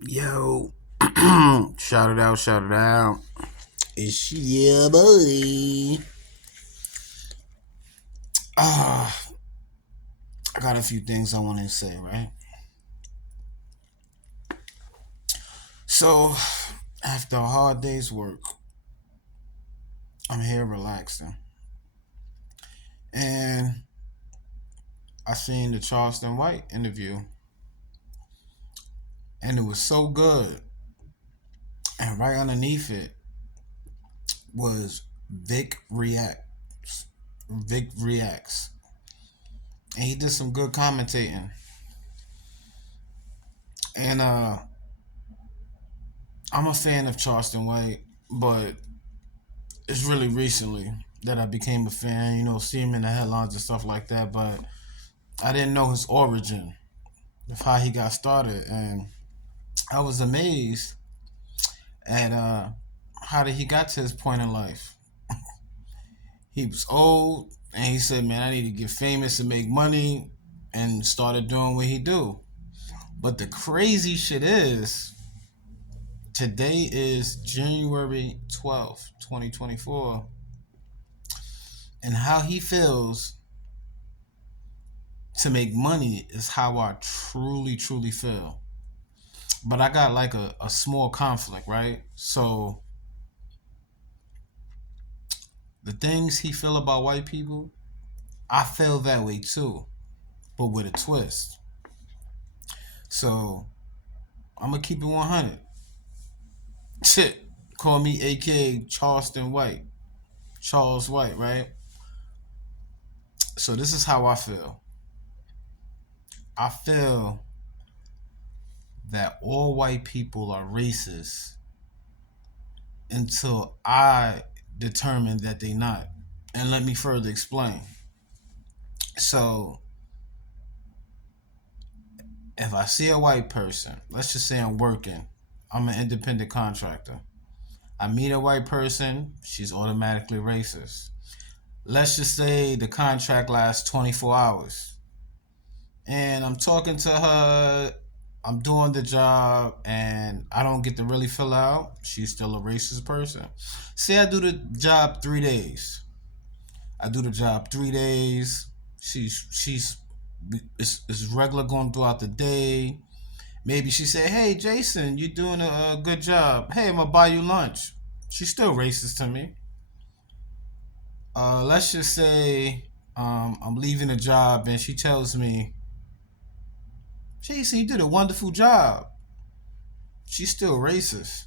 Yo, shout it out, shout it out. It's your boy. Ah, I got a few things I want to say, right? So, after a hard day's work, I'm here relaxing. And I seen the Charleston White interview, and it was so good. And right underneath it was Vic Reacts. Vic Reacts. And he did some good commentating. And I'm a fan of Charleston White, but it's really recently that I became a fan. See him in the headlines and stuff like that, but I didn't know his origin of how he got started, and I was amazed at how did he got to his point in life. He was old, and he said, "Man, I need to get famous and make money," and started doing what he do. But the crazy shit is, today is January 12th, 2024, and how he feels to make money is how I truly, truly feel. But I got like a small conflict, right? So the things he feel about white people, I feel that way too, but with a twist. So I'm gonna keep it 100. Shit, call me AKA Charleston White, Charles White, right? So this is how I feel. I feel that all white people are racist until I determine that they not. And let me further explain. So if I see a white person, let's just say I'm working, I'm an independent contractor. I meet a white person, she's automatically racist. Let's just say the contract lasts 24 hours. And I'm talking to her, I'm doing the job, and I don't get to really fill out. She's still a racist person. Say I do the job 3 days. I do the job 3 days. She's it's regular going throughout the day. Maybe she said, "Hey, Jason, you're doing a good job. Hey, I'm gonna buy you lunch." She's still racist to me. Let's just say I'm leaving a job and she tells me, "Jason, you did a wonderful job." She's still racist.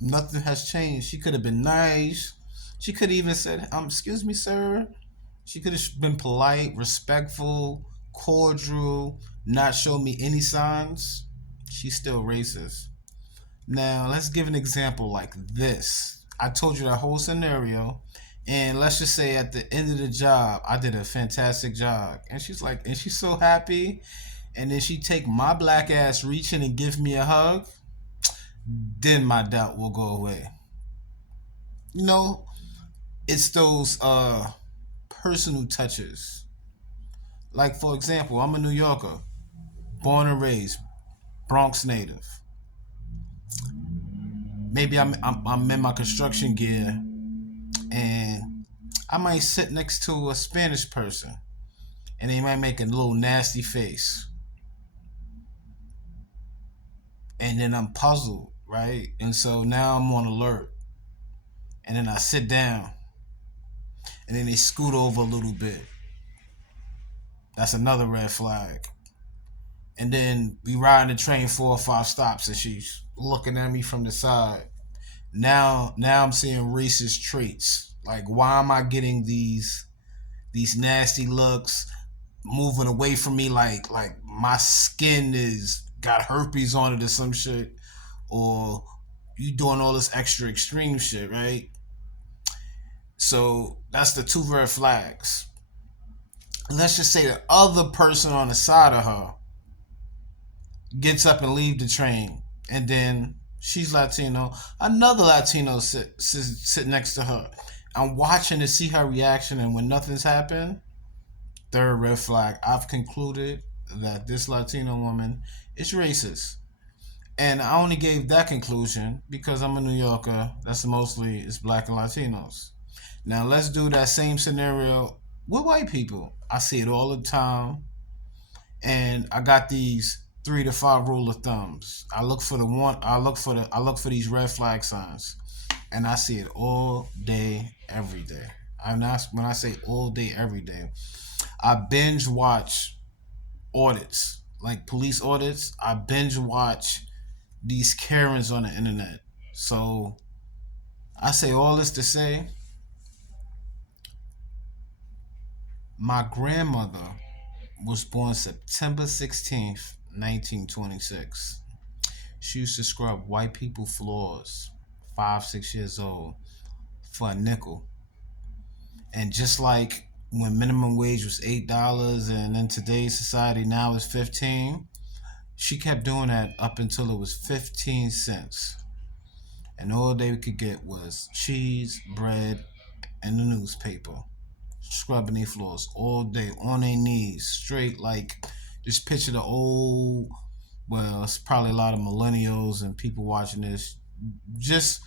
Nothing has changed. She could have been nice. She could have even said, "Excuse me, sir." She could have been polite, respectful, cordial, not show me any signs. She's still racist. Now, let's give an example like this. I told you that whole scenario, and let's just say at the end of the job, I did a fantastic job. And she's like, and she's so happy. And then she take my black ass reaching and give me a hug. Then my doubt will go away. You know, it's those personal touches. Like, for example, I'm a New Yorker, born and raised, Bronx native. Maybe I'm in my construction gear, and I might sit next to a Spanish person, and they might make a little nasty face, and then I'm puzzled, right? And so now I'm on alert, and then I sit down, and then they scoot over a little bit. That's another red flag. And then we ride the train 4 or 5 stops, and she's looking at me from the side. Now I'm seeing racist traits. Like, why am I getting these nasty looks, moving away from me like my skin is got herpes on it or some shit, or you doing all this extra extreme shit, right? So that's the two red flags. Let's just say the other person on the side of her gets up and leave the train, and then she's Latino. Another Latino sit next to her. I'm watching to see her reaction, and when nothing's happened, third red flag. I've concluded that this Latino woman is racist. And I only gave that conclusion because I'm a New Yorker. That's mostly it's black and Latinos. Now let's do that same scenario with white people. I see it all the time, and I got these 3 to 5 rule of thumbs. I look for the one. I look for these red flag signs, and I see it all day, every day. I'm not when I say all day, every day. I binge watch audits, like police audits. I binge watch these Karens on the internet. So I say all this to say my grandmother was born September 16th, 1926. She used to scrub white people floors, 5, 6 years old, for a nickel. And just like when minimum wage was $8 and in today's society now is 15, she kept doing that up until it was 15 cents. And all they could get was cheese, bread, and the newspaper. Scrubbing their floors all day on their knees, straight like just picture the old. Well, it's probably a lot of millennials and people watching this. Just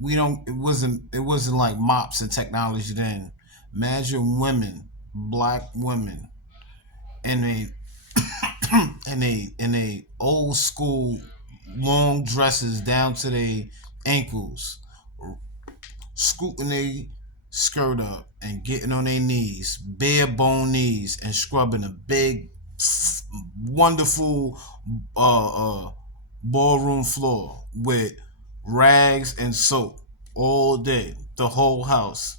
we don't. It wasn't like mops and technology then. Imagine women, black women, in a in a old school long dresses down to their ankles, scooping their skirt up and getting on their knees, bare bone knees, and scrubbing a big, wonderful ballroom floor with rags and soap all day, the whole house.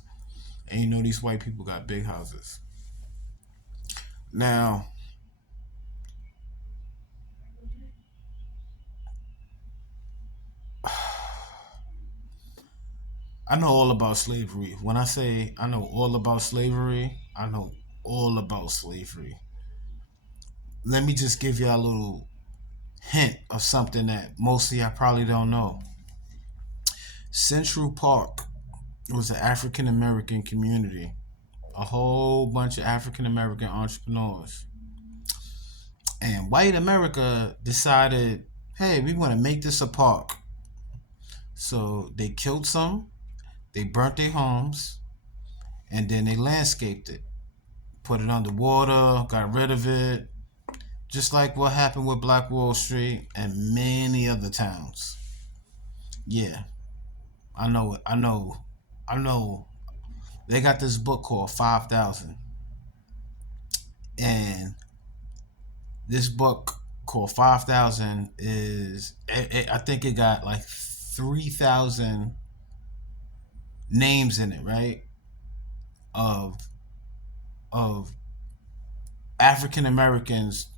And you know these white people got big houses. Now, I know all about slavery. When I say I know all about slavery, I know all about slavery. Let me just give you a little hint of something that mostly I probably don't know. Central Park was an African American community, a whole bunch of African American entrepreneurs. And white America decided, hey, we want to make this a park. So they killed some, they burnt their homes, and then they landscaped it, put it underwater, got rid of it, just like what happened with Black Wall Street and many other towns. Yeah, I know it. I know. They got this book called 5,000. And this book called 5,000 I think it got like 3,000 names in it, right? Of of African Americans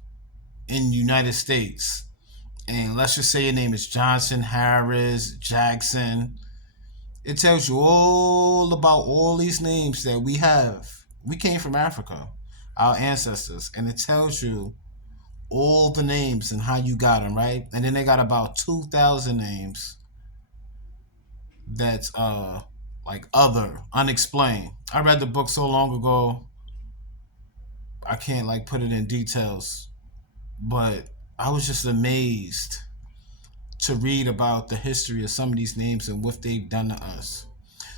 in the United States. And let's just say your name is Johnson, Harris, Jackson. It tells you all about all these names that we have. We came from Africa, our ancestors, and it tells you all the names and how you got them, right? And then they got about 2,000 names that's like other, unexplained. I read the book so long ago, I can't like put it in details, but I was just amazed to read about the history of some of these names and what they've done to us.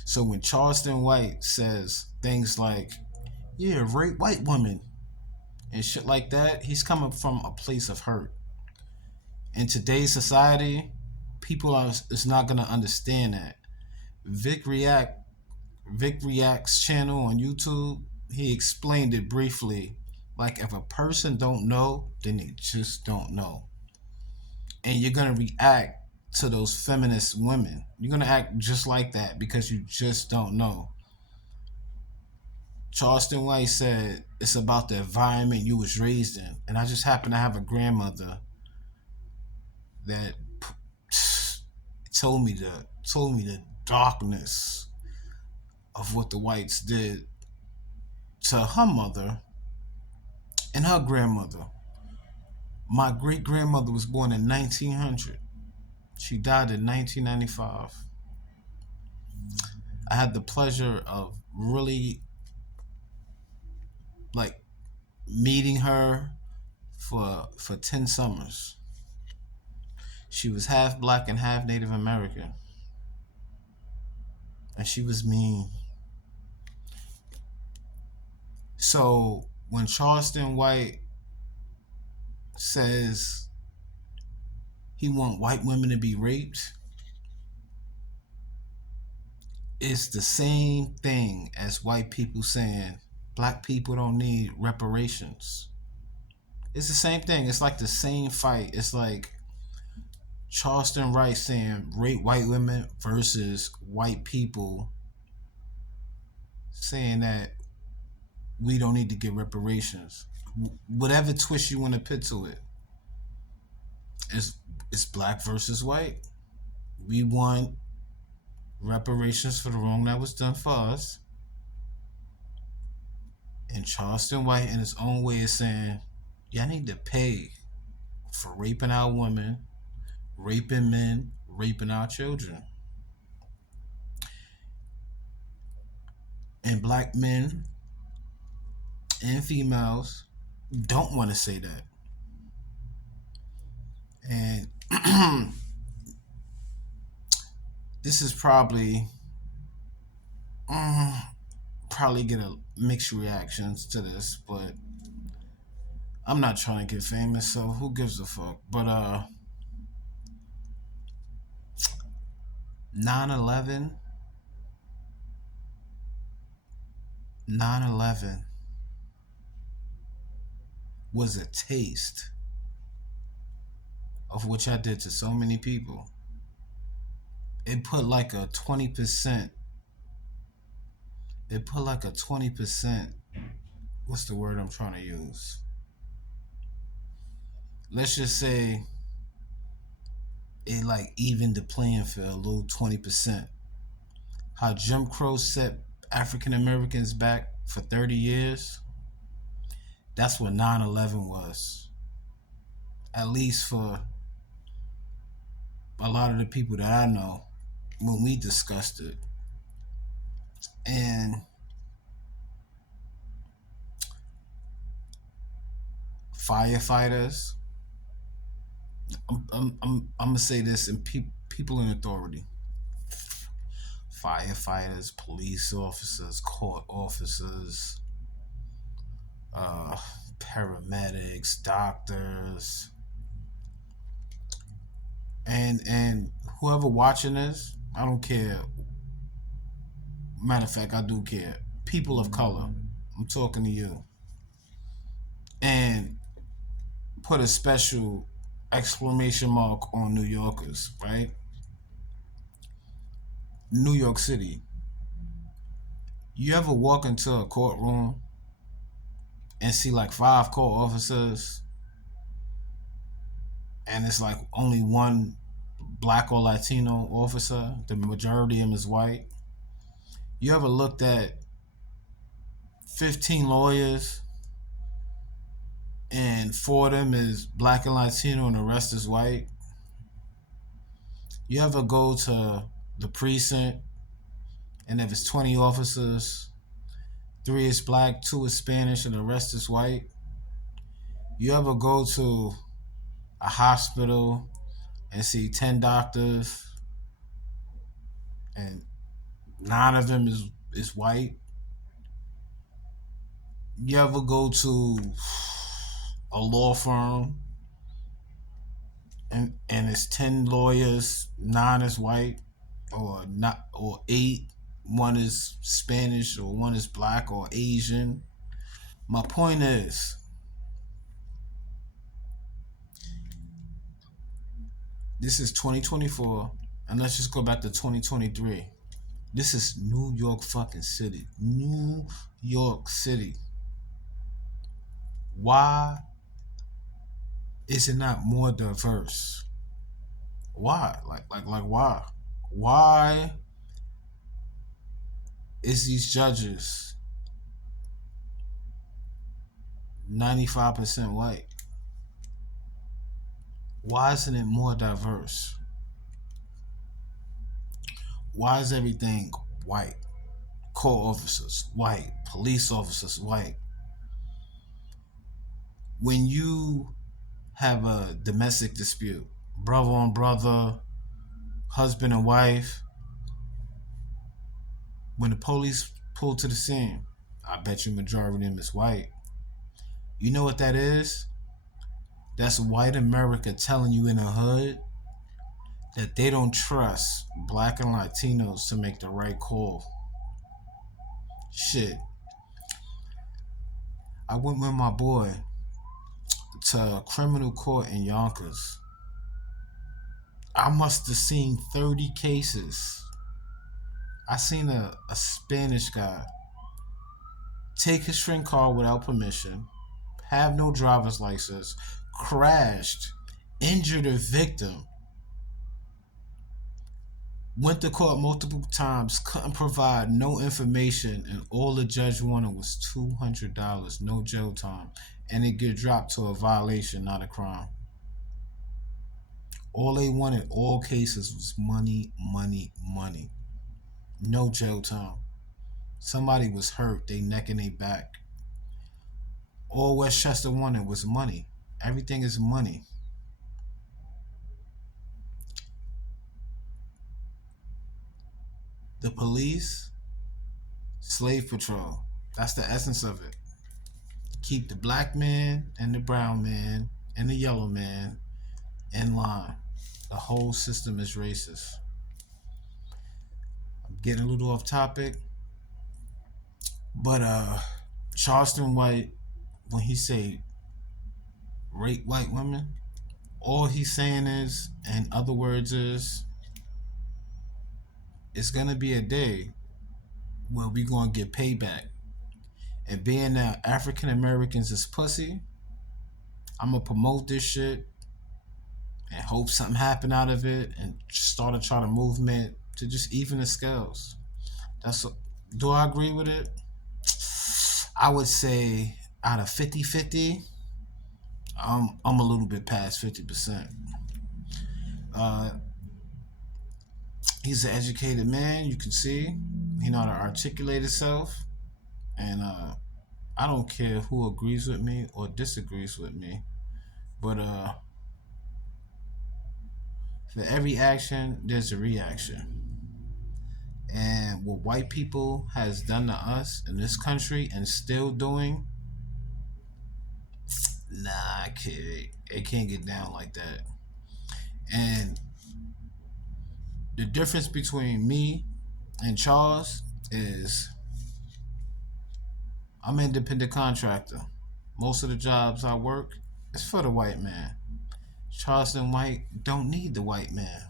So when Charleston White says things like, yeah, rape white women and shit like that, he's coming from a place of hurt. In today's society, people are is not gonna understand that. Vic React Vic React's channel on YouTube, he explained it briefly. Like if a person don't know, then they just don't know. And you're gonna react to those feminist women. You're gonna act just like that because you just don't know. Charleston White said it's about the environment you was raised in. And I just happen to have a grandmother that told me the darkness of what the whites did to her mother and her grandmother. My great grandmother was born in 1900. She died in 1995. I had the pleasure of really like meeting her for 10 summers. She was half black and half Native American, and she was mean. So when Charleston White says he want white women to be raped, it's the same thing as white people saying black people don't need reparations. It's the same thing. It's like the same fight. It's like Charleston White saying rape white women versus white people saying that we don't need to get reparations. Whatever twist you want to put to it, it's black versus white. We want reparations for the wrong that was done for us. And Charleston White, in his own way, is saying, y'all need to pay for raping our women, raping men, raping our children. And black men and females don't want to say that. And this is probably get a mixed reactions to this, but I'm not trying to get famous, so who gives a fuck? But 9/11 9/11 was a taste of what y'all did to so many people. It put like a 20%. It put like a 20%. What's the word I'm trying to use? Let's just say it like evened the playing field a little 20%. How Jim Crow set African Americans back for 30 years. That's what 9/11 was. At least for a lot of the people that I know when we discussed it. And firefighters, I'm gonna say this, and people in authority, firefighters, police officers, court officers, paramedics, doctors, and whoever watching this, I don't care. Matter of fact, I do care. People of color, I'm talking to you. And put a special exclamation mark on New Yorkers, right? New York City. You ever walk into a courtroom and see like 5 court officers and it's like only one black or Latino officer? The majority of them is white. You ever looked at 15 lawyers and 4 of them is black and Latino and the rest is white? You ever go to the precinct and if it's 20 officers, 3 is black, 2 is Spanish, and the rest is white? You ever go to a hospital and see 10 doctors and 9 of them is white? You ever go to a law firm and it's 10 lawyers, 9 is white, or not, or 8, 1 is Spanish, or 1 is black or Asian? My point is, this is 2024, and let's just go back to 2023. This is New York fucking City. New York City. Why is it not more diverse? Why? Like why? Why is these judges 95% white? Why isn't it more diverse? Why is everything white? Court officers, white. Police officers, white. when you have a domestic dispute, brother on brother, husband and wife, when the police pull to the scene, I bet you majority of them is white. You know what that is? That's white America telling you in the hood that they don't trust black and Latinos to make the right call. Shit. I went with my boy to criminal court in Yonkers. I must have seen 30 cases. I seen a Spanish guy take his friend car without permission, have no driver's license, crashed, injured a victim, went to court multiple times, couldn't provide no information, and all the judge wanted was $200, no jail time, and it get dropped to a violation, not a crime. All they wanted, all cases, was money, money, money. No jail time. Somebody was hurt, they neck and they back. All Westchester wanted was money. Everything is money. The police, slave patrol. That's the essence of it. Keep the black man and the brown man and the yellow man in line. The whole system is racist. I'm getting a little off topic, but Charleston White, when he say rape white women, all he's saying is, in other words, is it's gonna be a day where we gonna get payback. And being that African Americans is pussy, I'm gonna promote this shit and hope something happen out of it and start to try to movement to just even the scales. That's do I agree with it? I would say out of 50-50, I'm a little bit past 50%. Uh, he's an educated man. You can see he know how to articulate himself, and I don't care who agrees with me or disagrees with me, but for every action, there's a reaction. And what white people has done to us in this country and still doing, nah, it can't get down like that. And the difference between me and Charles is I'm an independent contractor. Most of the jobs I work is for the white man. Charleston White don't need the white man.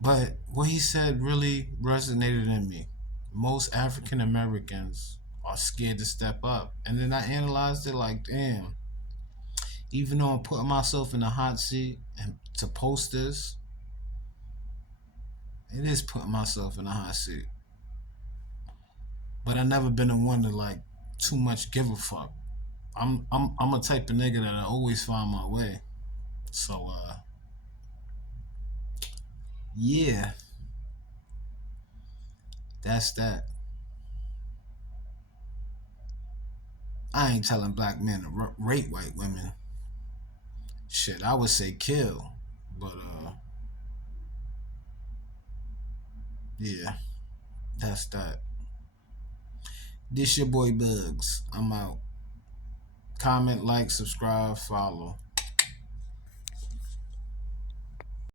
But what he said really resonated in me. Most African Americans are scared to step up. And then I analyzed it like, damn, even though I'm putting myself in the hot seat and to post this, it is putting myself in the hot seat. But I never been the one to like too much give a fuck. I'm a type of nigga that I always find my way. So yeah, that's that. I ain't telling black men to rape white women. Shit, I would say kill. But yeah, that's that. This your boy Bugs. I'm out. Comment, like, subscribe, follow.